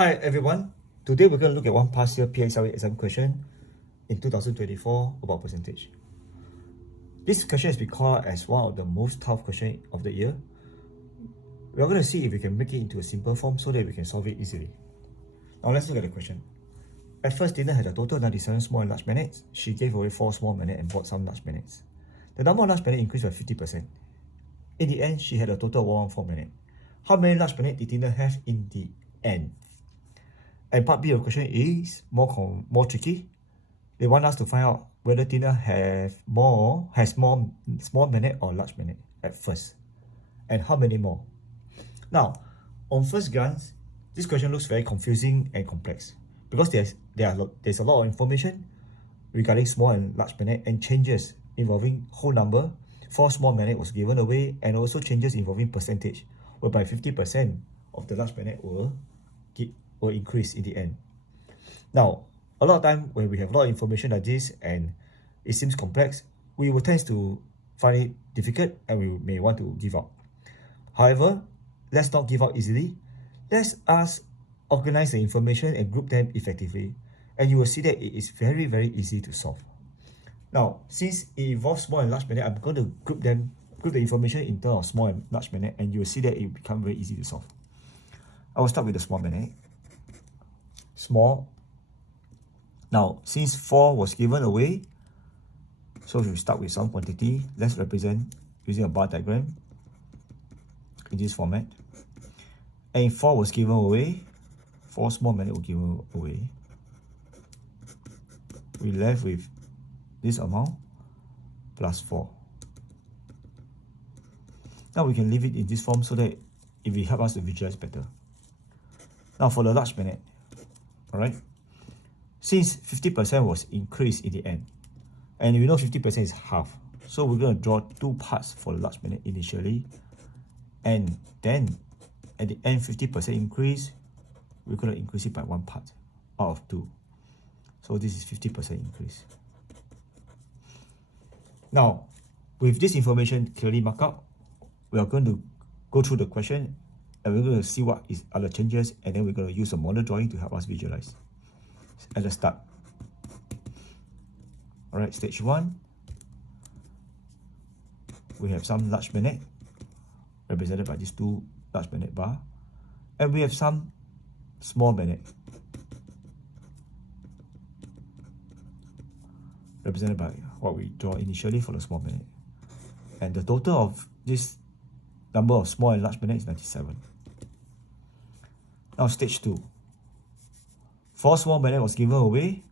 Hi everyone, today we're going to look at one past year PSLE exam question in 2024 about percentage. This question has been called as one of the most tough questions of the year. We're going to see if we can make it into a simple form so that we can solve it easily. Now let's look at the question. At first, Tina had a total of 97 small and large minutes. She gave away 4 small minutes and bought some large minutes. The number of large minutes increased by 50%. In the end, she had a total of 114 minutes. How many large minutes did Tina have in the end? And part B of the question is more tricky. They want us to find out whether Tina has more small minute or large minute at first, and how many more. Now, on first glance, this question looks very confusing and complex because there's a lot of information regarding small and large minute and changes involving whole number. 4 small minute was given away, and also changes involving percentage, whereby 50% of the large minute will increase in the end. Now, a lot of time when we have a lot of information like this and it seems complex, we will tend to find it difficult and we may want to give up. However, let's not give up easily. Let us organize the information and group them effectively, and you will see that it is very, very easy to solve. Now, since it involves small and large minute, I'm going to group the information in terms of small and large minute, and you will see that it becomes very easy to solve. I will start with the small minute. Small. Now, since 4 was given away, so we start with some quantity. Let's represent using a bar diagram in this format. And 4 was given away, 4 small minutes were given away. We left with this amount plus 4. Now we can leave it in this form so that it will help us to visualize better. Now for the large minute, alright, since 50% was increased in the end, and we know 50% is half, so we're going to draw 2 parts for the large minute initially, and then at the end 50% increase, we're going to increase it by 1 part out of 2. So this is 50% increase. Now, with this information clearly marked out, we are going to go through the question and we're going to see what are the changes, and then we're going to use a model drawing to help us visualize at the start. Alright, stage 1, we have some large minute represented by these 2 large minute bar, and we have some small minute represented by what we draw initially for the small minute. And the total of this number of small and large minute is 97. Now stage 2. 4 small minute was given away.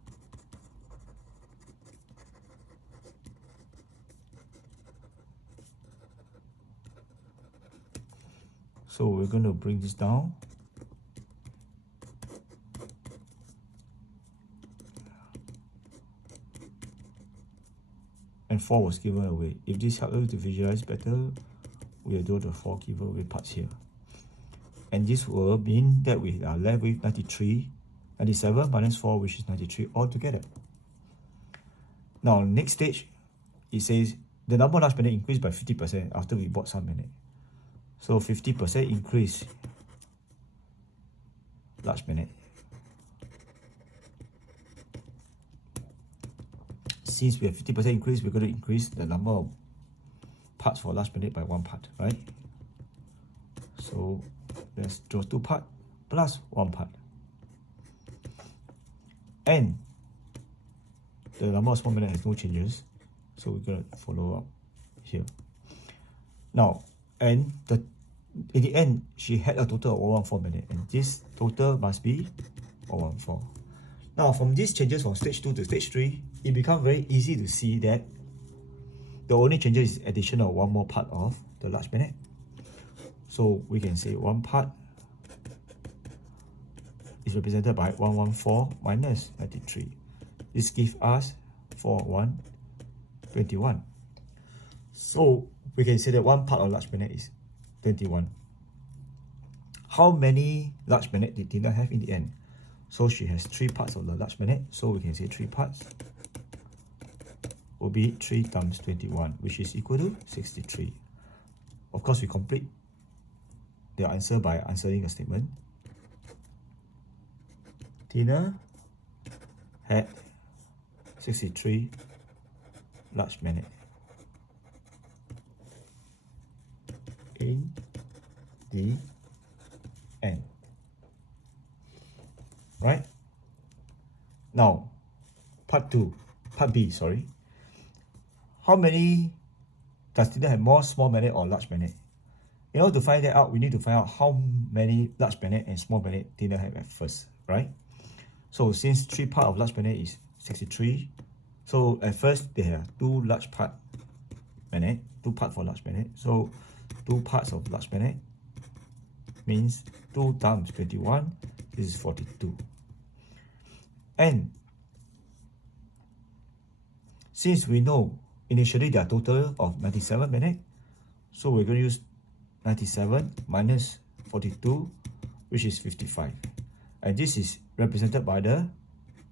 So we're going to bring this down. And 4 was given away. If this helps you to visualize better, we'll do the 4 given away parts here. And this will mean that we are left with 97 minus 4, which is 93 altogether. Now, next stage, it says the number of large minute increased by 50% after we bought some minute. So 50% increase large minute. Since we have 50% increase, we're going to increase the number of parts for large minute by 1 part, right? So let's draw 2 parts plus 1 part. And the number of small minute has no changes, so we're going to follow up here. Now, and in the end, she had a total of 114 minutes, and this total must be 114. Now, from these changes from stage 2 to stage 3, it becomes very easy to see that the only changes is addition of 1 more part of the large minute. So we can say 1 part is represented by 114 minus 93. This gives us 21. So we can say that 1 part of large minute is 21. How many large minute did Tina have in the end? So she has 3 parts of the large minute, so we can say 3 parts will be 3 times 21, which is equal to 63. Of course, we complete the answer by answering a statement. Tina had 63 large minutes in the end. Right? Now, part B, sorry. How many does Tina have more small minute or large minute? In order to find that out, we need to find out how many large minute and small minute Tina have at first, right? So since 3 parts of large minute is 63, so at first they have 2 large part minute, 2 parts for large minute. So 2 parts of large minute means 2 times 21, this is 42. And since we know initially there are total of 97 minutes, so we're going to use 97 minus 42, which is 55. And this is represented by the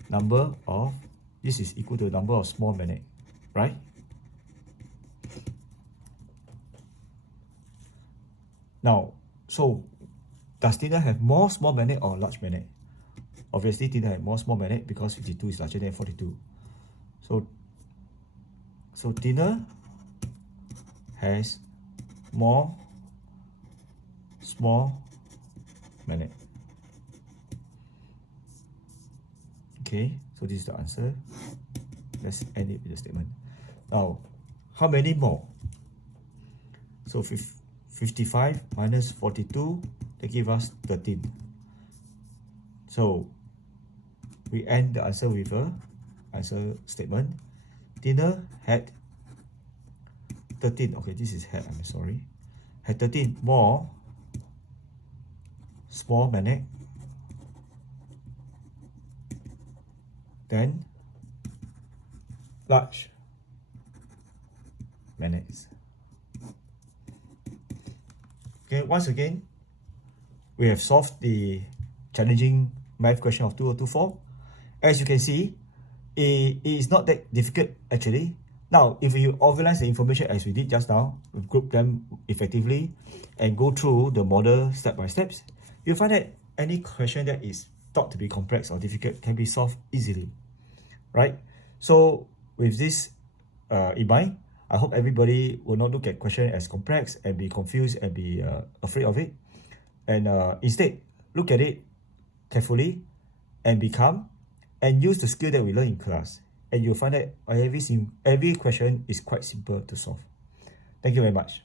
number of, this is equal to the number of small minutes, right? Now, so does Tina have more small minute or large minute? Obviously, Tina has more small minute because 52 is larger than 42. So Tina has more small minute. Okay, so this is the answer. Let's end it with the statement. Now, how many more? So 55 minus 42, they give us 13. So we end the answer with a answer statement. Tina had 13, okay, this is had, I'm sorry, had 13 more small minute than large minutes. Okay, once again, we have solved the challenging math question of 2024. As you can see, it is not that difficult actually. Now, if you organize the information as we did just now, group them effectively, and go through the model step by steps, you'll find that any question that is thought to be complex or difficult can be solved easily, right? So with this in mind, I hope everybody will not look at question as complex and be confused and be afraid of it, and instead look at it carefully and be calm and use the skill that we learn in class, and you'll find that every question is quite simple to solve. Thank you very much.